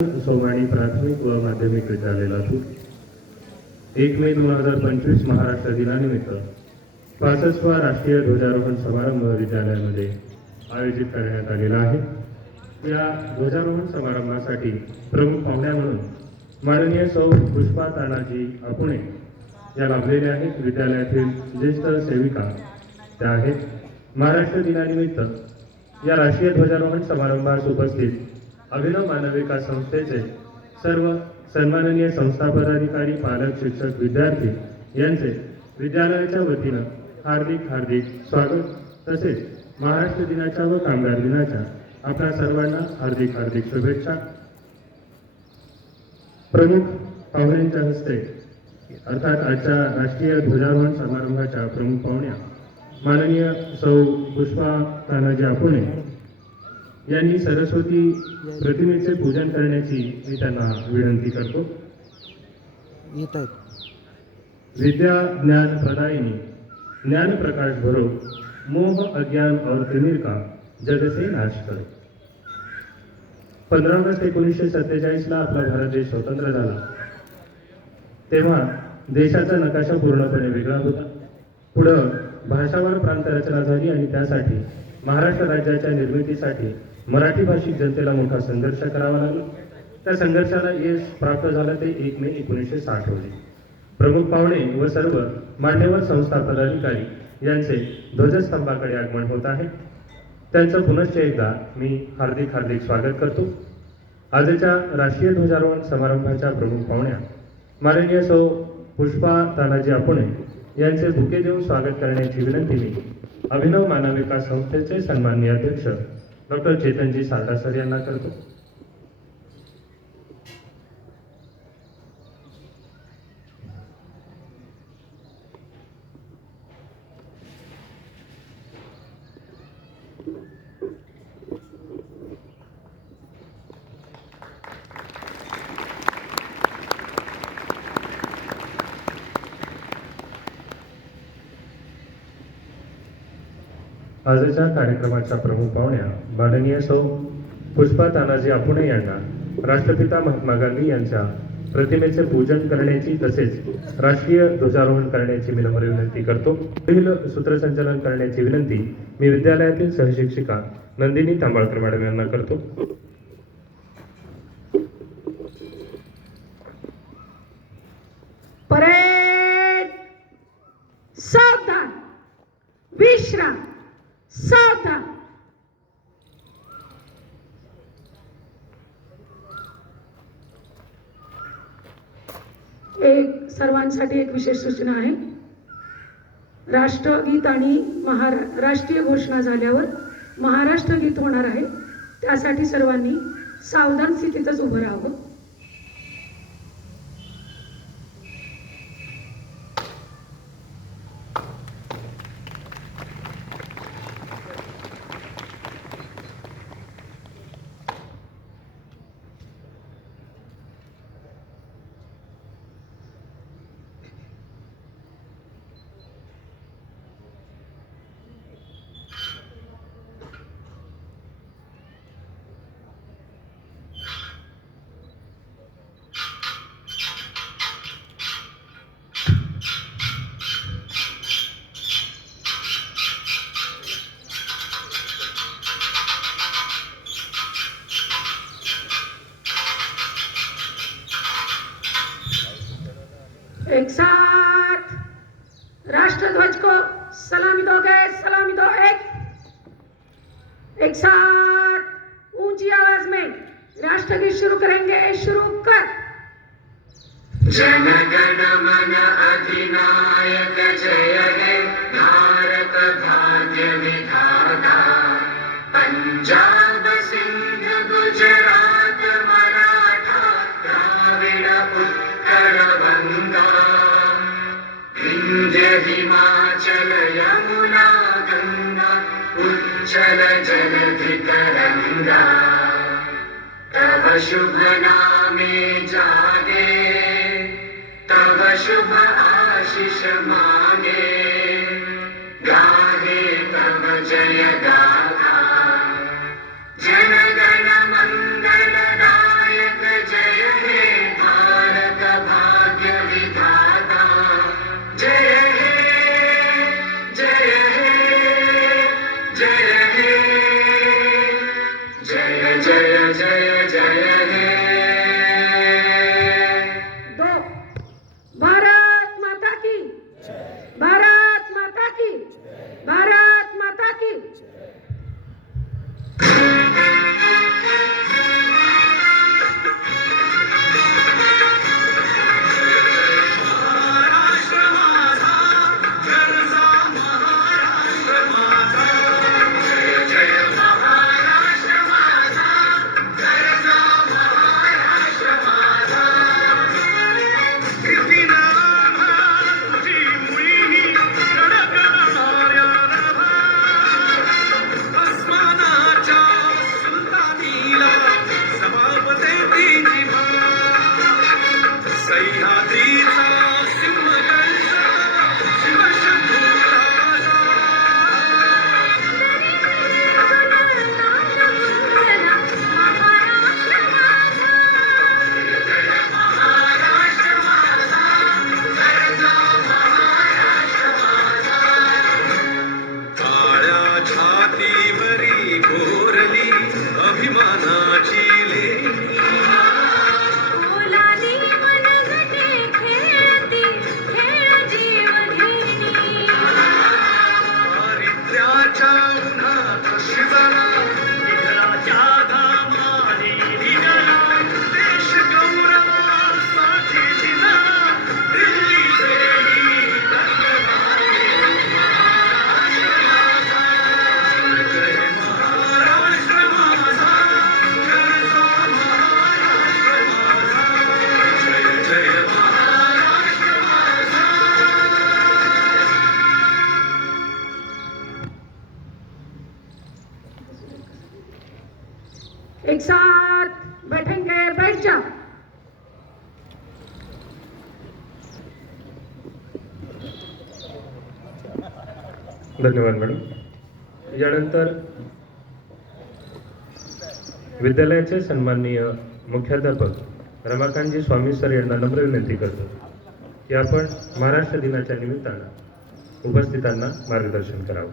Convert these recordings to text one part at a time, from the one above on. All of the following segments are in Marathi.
सोमाणी प्राथमिक व माध्यमिक विद्यालय लातूर एक मे दोन हजार पंचवीस महाराष्ट्र दिनानिमित्त पासष्टवा राष्ट्रीय ध्वजारोहण समारंभ विद्यालयामध्ये आयोजित करण्यात आलेला आहे. या ध्वजारोहण समारंभासाठी प्रमुख पाहुण्या म्हणून माननीय सौ पुष्पा तानाजी अपुणे या लाभलेल्या आहेत. विद्यालयातील ज्येष्ठ सेविका त्या आहेत. महाराष्ट्र दिनानिमित्त या राष्ट्रीय ध्वजारोहण समारंभास उपस्थित अभिनव मानव विकास संस्थेचे सर्व सन्माननीय संस्था पदाधिकारी पालक शिक्षक विद्यार्थी यांचे विद्यालयाच्या वतीनं हार्दिक हार्दिक स्वागत. तसेच महाराष्ट्र दिनाच्या व कामगार दिनाच्या आपल्या सर्वांना हार्दिक हार्दिक शुभेच्छा. प्रमुख पाहुण्यांच्या हस्ते अर्थात आजच्या राष्ट्रीय ध्वजारोहण समारंभाच्या प्रमुख पाहुण्या माननीय सौ पुष्पा तानाजी आपुणे यांनी सरस्वती प्रतिमेचे पूजन करण्याची मी त्यांना विनंती करतो. विद्या ज्ञान प्रदायिनी ज्ञान प्रकाश भरो मोह अज्ञान और तिमिर का जग से नाश कर. पंधरा ऑगस्ट एकोणीसशे सत्तेचाळीसला आपला भारत देश स्वतंत्र झाला. तेव्हा देशाचा नकाशा पूर्णपणे वेगळा होता. पुढं भाषावर प्रांतरचना झाली आणि त्यासाठी महाराष्ट्र राज्याच्या निर्मितीसाठी मराठी भाषिक जनतेला मोठा संघर्ष करावा लागला. त्या संघर्षाला यश प्राप्त झालं ते एक मे एकोणीसशे साठ रोजी. प्रमुख पाहुणे व सर्व मान्यवर संस्था पदाधिकारी यांचे ध्वजस्तंभाकडे आगमन होत आहे. त्यांचं पुनश्च एकदा मी हार्दिक हार्दिक स्वागत करतो. आजच्या राष्ट्रीय ध्वजारोहण समारंभाच्या प्रमुख पाहुण्या माननीय सौ पुष्पा तानाजी अपुणे यांचे बुके देऊन स्वागत करण्याची विनंती मी अभिनव मानव विकास संस्थेचे सन्माननीय अध्यक्ष डॉक्टर चेतनजी सारडा सर यांना करतो. आजच्या कार्यक्रमाच्या प्रमुख पाहुण्या माननीय सौ पुष्पा तानाजी आपुणे यांना राष्ट्रपिता महात्मा गांधी यांच्या प्रतिमेचे पूजन करण्याची तसेच राष्ट्रीय ध्वजारोहण करण्याची मी नम्र विनंती करतो. पुढील सूत्रसंचालन करण्याची विनंती मी विद्यालयातील सहशिक्षिका नंदिनी तांबाळकर मॅडम यांना करतो. सावधान! विश्राम! सावधान! एक सर्वांसाठी एक विशेष सूचना आहे. राष्ट्रगीत आणि महारा राष्ट्रीय घोषणा झाल्यावर महाराष्ट्र गीत होणार आहे. त्यासाठी सर्वांनी सावधान स्थितीतच उभं राहावं. शुभ नामे जागे तव शुभ आशिष मागे। गाहे तव जय गा धन्यवाद मॅडम यानंतर विद्यालयाचे सन्माननीय मुख्याध्यापक रमाकांतजी स्वामी सर यांना नम्र विनंती करतो की आपण महाराष्ट्र दिनाच्या निमित्तानं उपस्थितांना मार्गदर्शन करावं.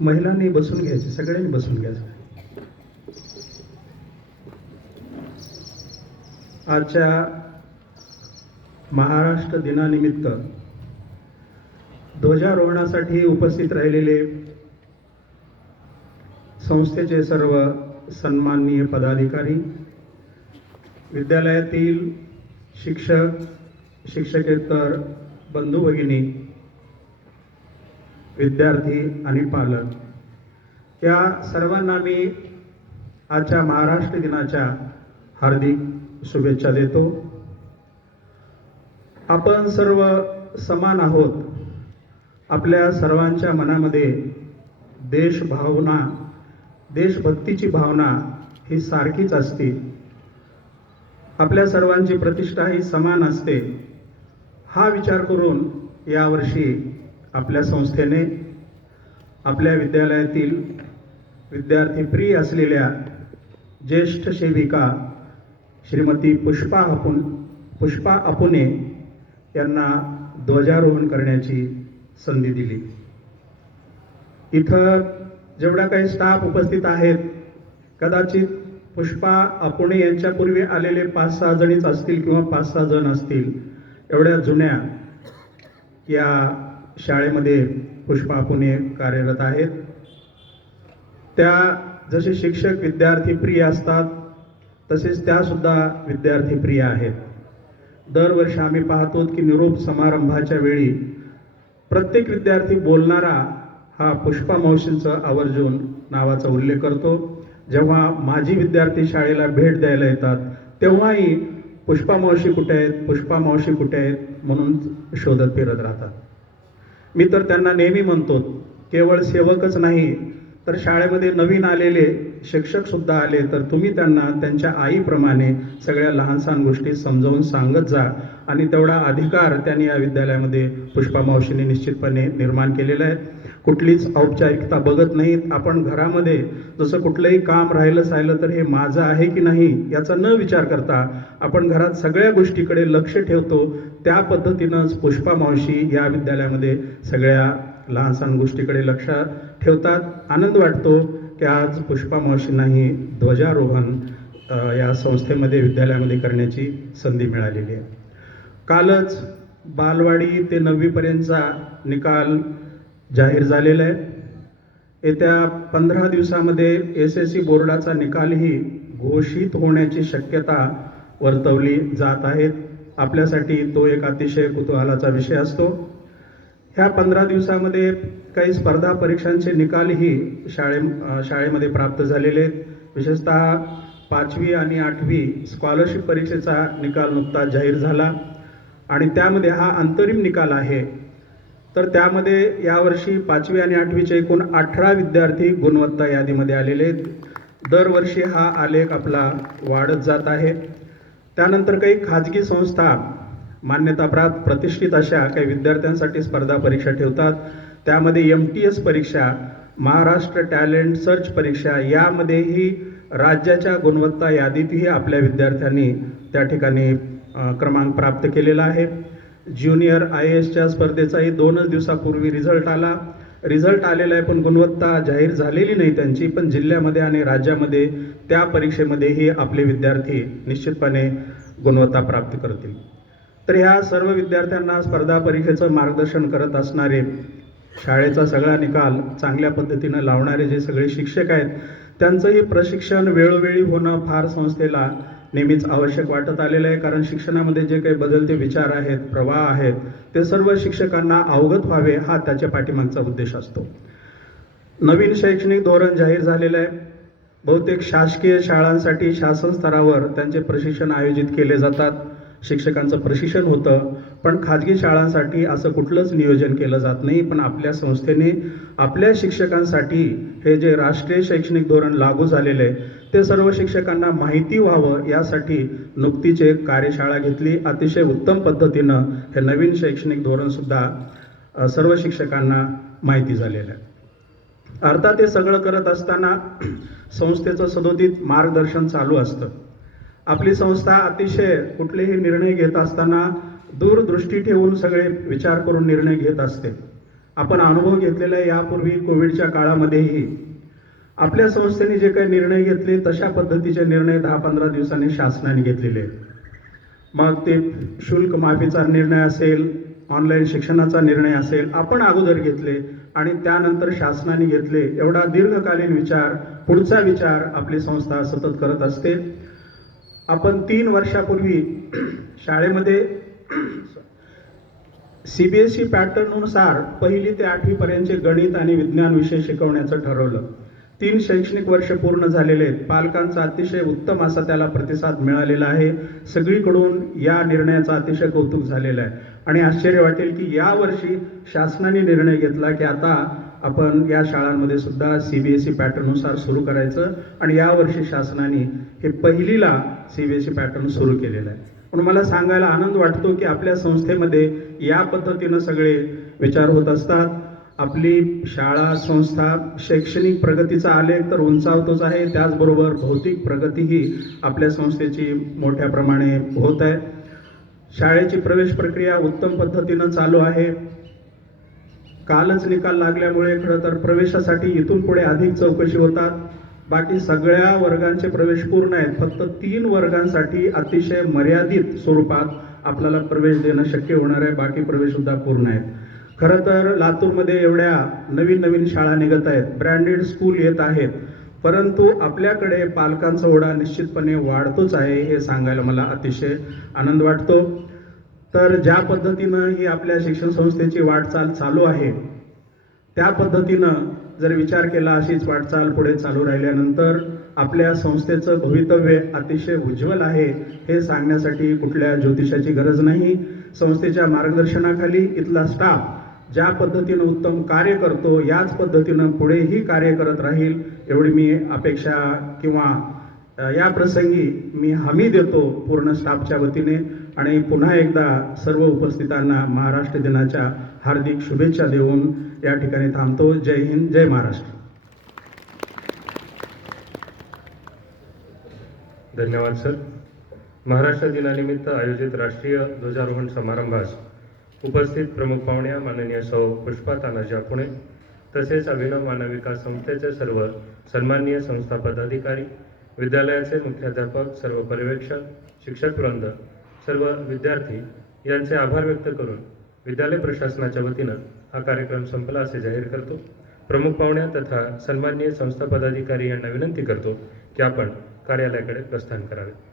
महिलांनी बसून घ्यायचे सगळ्यांनी बसून घ्यायचं. आजच्या महाराष्ट्र दिनानिमित्त ध्वजारोहणासाठी उपस्थित राहिलेले संस्थेचे सर्व सन्माननीय पदाधिकारी विद्यालयातील शिक्षक शिक्षकेतर बंधू भगिनी विद्यार्थी आणि पालक या सर्वांना मी आजच्या महाराष्ट्र दिनाच्या हार्दिक शुभेच्छा देतो. आपण सर्व समान आहोत. आपल्या सर्वांच्या मनामध्ये देशभावना देशभक्तीची भावना ही सारखीच असते. आपल्या सर्वांची प्रतिष्ठा ही समान असते. हा विचार करून यावर्षी आपल्या संस्थेने आपल्या विद्यालयातील विद्यार्थी प्रिय असलेल्या ज्येष्ठ सेविका श्रीमती पुष्पा अपुन पुष्पा अपुने यांना ध्वजारोहण करण्याची संधी दिली. इथं जेवढा काही स्टाफ उपस्थित आहेत कदाचित पुष्पा अपुणे यांच्यापूर्वी आलेले पाच सहा जणीच असतील किंवा पाच सहा जण असतील एवढ्या जुन्या या शाळेमध्ये पुष्पा अपुणे कार्यरत आहेत. त्या जसे शिक्षक विद्यार्थी प्रिय असतात तसेच त्यासुद्धा विद्यार्थीप्रिय विद्यार्थी प्रिय आहेत. दरवर्षी आम्ही पाहतो की निरोप समारंभाच्या वेळी प्रत्येक विद्यार्थी बोलणारा हा पुष्पा मावशींचं आवर्जून नावाचा उल्लेख करतो. जेव्हा माझी विद्यार्थी शाळेला भेट द्यायला येतात तेव्हाही पुष्पा मावशी कुठे आहेत पुष्पा मावशी कुठे आहेत म्हणून शोधत फिरत राहतात. मी तर त्यांना नेहमी म्हणतो केवळ सेवकच नाही तर शाळेमध्ये नवीन आलेले शिक्षक सुद्धा आले तर तुम्ही त्यांना त्यांच्या आईप्रमाणे सगळ्या लहान सहान गोष्टी समजावून सांगत जा. आणि तेवढा अधिकार त्यांनी या विद्यालयामध्ये पुष्पा मावशीने निश्चितपणे निर्माण केलेला आहे. कुठलीच औपचारिकता बघत नाहीत. आपण घरामध्ये जसं कुठलंही काम राहिलं साहिलं तर हे माझं आहे की नाही याचा न विचार करता आपण घरात सगळ्या गोष्टीकडे लक्ष ठेवतो. त्या पद्धतीनंच पुष्पा मावशी या विद्यालयामध्ये सगळ्या लहान सहान गोष्टीकडे लक्ष ठेवतात. आनंद वाटतो की आज पुष्पा मावशींनाही ध्वजारोहण या संस्थेमध्ये विद्यालयामध्ये करण्याची संधी मिळालेली आहे. कालच बालवाडी ते नववीपर्यंतचा निकाल जाहीर झालेला आहे. येत्या पंधरा दिवसामध्ये एस एस सी बोर्डाचा निकालही घोषित होण्याची शक्यता वर्तवली जात आहेत आपल्यासाठी तो एक अतिशय कुतूहलाचा विषय असतो. ह्या पंधरा दिवसामध्ये काही स्पर्धा परीक्षांचे निकालही शाळे शाळेमध्ये प्राप्त झालेले आहेत. विशेषतः पाचवी आणि आठवी स्कॉलरशिप परीक्षेचा निकाल नुकताच जाहीर झाला. आणि त्यामध्ये हा अंतरिम निकाल आहे. तर त्यामध्ये यावर्षी पाचवी आणि आठवीचे एकूण अठरा विद्यार्थी गुणवत्ता यादीमध्ये आलेले आहेत. दरवर्षी हा आलेख आपला वाढत जात आहे. त्यानंतर काही खाजगी संस्था मान्यताप्राप्त प्रतिष्ठित अशा काही विद्यार्थ्यांसाठी स्पर्धा परीक्षा ठेवतात. त्यामध्ये एम टी एस परीक्षा महाराष्ट्र टॅलेंट सर्च परीक्षा यामध्येही राज्याच्या गुणवत्ता यादीतही आपल्या विद्यार्थ्यांनी त्या ठिकाणी क्रमांक प्राप्त केलेला आहे. ज्युनियर आय एसच्या स्पर्धेचाही दोनच दिवसापूर्वी रिझल्ट आला. रिझल्ट आलेला आहे पण गुणवत्ता जाहीर झालेली नाही त्यांची पण जिल्ह्यामध्ये आणि राज्यामध्ये त्या परीक्षेमध्येही आपले विद्यार्थी निश्चितपणे गुणवत्ता प्राप्त करतील. तर ह्या सर्व विद्यार्थ्यांना स्पर्धा परीक्षेचं मार्गदर्शन करत असणारे शाळेचा सगळा निकाल चांगल्या पद्धतीनं लावणारे जे सगळे शिक्षक आहेत त्यांचंही प्रशिक्षण वेळोवेळी होणं फार संस्थेला नेहमीच आवश्यक वाटत आलेलं आहे. कारण शिक्षणामध्ये जे काही बदलते विचार आहेत प्रवाह आहेत ते सर्व शिक्षकांना अवगत व्हावे हा त्याच्या पाठीमागचा उद्देश असतो. नवीन शैक्षणिक धोरण जाहीर झालेलं आहे. बहुतेक शासकीय शाळांसाठी शासन स्तरावर त्यांचे प्रशिक्षण आयोजित केले जातात. शिक्षकांचं प्रशिक्षण होतं. पण खाजगी शाळांसाठी असं कुठलंच नियोजन केलं जात नाही. पण आपल्या संस्थेने आपल्या शिक्षकांसाठी हे जे राष्ट्रीय शैक्षणिक धोरण लागू झालेलं आहे ते सर्व शिक्षकांना माहिती व्हावं यासाठी नुकतीच एक कार्यशाळा घेतली. अतिशय उत्तम पद्धतीनं हे नवीन शैक्षणिक धोरणसुद्धा सर्व शिक्षकांना माहिती झालेलं आहे. अर्थात हे सगळं करत असताना संस्थेचं सदोदित मार्गदर्शन चालू असतं. आपली संस्था अतिशय कुठलेही निर्णय घेत असताना दूरदृष्टी ठेवून सगळे विचार करून निर्णय घेत असते. आपण अनुभव घेतलेला आहे यापूर्वी कोविडच्या काळामध्येही. आपल्या संस्थेने जे काही निर्णय घेतले तशा पद्धतीचे निर्णय दहा पंधरा दिवसांनी शासनाने घेतलेले मग ते शुल्क माफीचा निर्णय असेल ऑनलाईन शिक्षणाचा निर्णय असेल आपण अगोदर घेतले आणि त्यानंतर शासनाने घेतले एवढा दीर्घकालीन विचार पुढचा विचार आपली संस्था सतत करत असते. आपण तीन वर्षापूर्वी शाळेमध्ये सी बी एस ई पॅटर्ननुसार पहिली ते आठवीपर्यंतचे गणित आणि विज्ञान विषय शिकवण्याचं ठरवलं. तीन शैक्षणिक वर्ष पूर्ण झालेले आहेत. पालकांचा अतिशय उत्तम असा त्याला प्रतिसाद मिळालेला आहे. सगळीकडून या निर्णयाचा अतिशय कौतुक झालेलं आहे. आणि आश्चर्य वाटेल की यावर्षी शासनाने निर्णय घेतला की आता आपण या शाळांमध्ये सुद्धा सी बी एस ई पॅटर्ननुसार सुरू करायचं आणि यावर्षी शासनाने हे पहिलीला C B S E pattern सुरू केलेलं आहे. पण मला सांगायला आनंद वाटतो की आपल्या संस्थेमध्ये या पद्धतीनं सगळे विचार होत असतात. आपली शाळा संस्था शैक्षणिक प्रगतीचा आलेख तर उंचावतोच आहे. त्याचबरोबर भौतिक प्रगतीही आपल्या संस्थेची मोठ्या प्रमाणे होत आहे. शाळेची प्रवेश प्रक्रिया उत्तम पद्धतीनं चालू आहे. कालच निकाल लागल्यामुळे खरं तर प्रवेशासाठी इथून पुढे अधिक चौकशी होतात. बाकी सगळ्या वर्गांचे प्रवेश पूर्ण आहेत. फक्त तीन वर्गांसाठी अतिशय मर्यादित स्वरूपात आपल्याला प्रवेश देणं शक्य होणार आहे. बाकी प्रवेश सुद्धा पूर्ण आहेत. खरं तर लातूरमध्ये एवढ्या नवीन नवीन शाळा निघत आहेत. ब्रँडेड स्कूल येत आहेत. परंतु आपल्याकडे पालकांचा ओढा निश्चितपणे वाढतोच आहे हे सांगायला मला अतिशय आनंद वाटतो. तर ज्या पद्धतीनं ही आपल्या शिक्षण संस्थेची वाटचाल चालू आहे त्या पद्धतीनं जर विचार केला अशीच वाटचाल पुढे चालू राहिल्यानंतर आपल्या संस्थेचं भवितव्य अतिशय उज्ज्वल आहे हे सांगण्यासाठी कुठल्या ज्योतिषाची गरज नाही. संस्थेच्या मार्गदर्शनाखाली इथला स्टाफ ज्या पद्धतीनं उत्तम कार्य करतो याच पद्धतीनं पुढेही कार्य करत राहील एवढी मी अपेक्षा किंवा या प्रसंगी मी हमी देतो पूर्ण स्टाफच्या वतीने. आणि पुन्हा एकदा सर्व उपस्थितांना महाराष्ट्र दिनाच्या हार्दिक शुभेच्छा देऊन या ठिकाणी थांबतो. जय हिंद जय महाराष्ट्र. धन्यवाद सर. महाराष्ट्र दिनानिमित्त आयोजित राष्ट्रीय ध्वजारोहण समारंभास उपस्थित प्रमुख पाहुण्या माननीय सौ पुष्पा तानाजी पुणे तसेच अभिनव मानव विकास संस्थेचे सर्व सन्माननीय संस्था पदाधिकारी विद्यालयाचे मुख्याध्यापक सर्व पर्यवेक्षक शिक्षक वृंद सर्व विद्यार्थी यांचे आभार व्यक्त करून विद्यालय प्रशासनाच्या वतीनं हा कार्यक्रम संपला असे जाहीर करतो. प्रमुख पाहुण्या तथा सन्माननीय संस्था पदाधिकारी यांना विनंती करतो की आपण कार्यालयाकडे प्रस्थान करावे.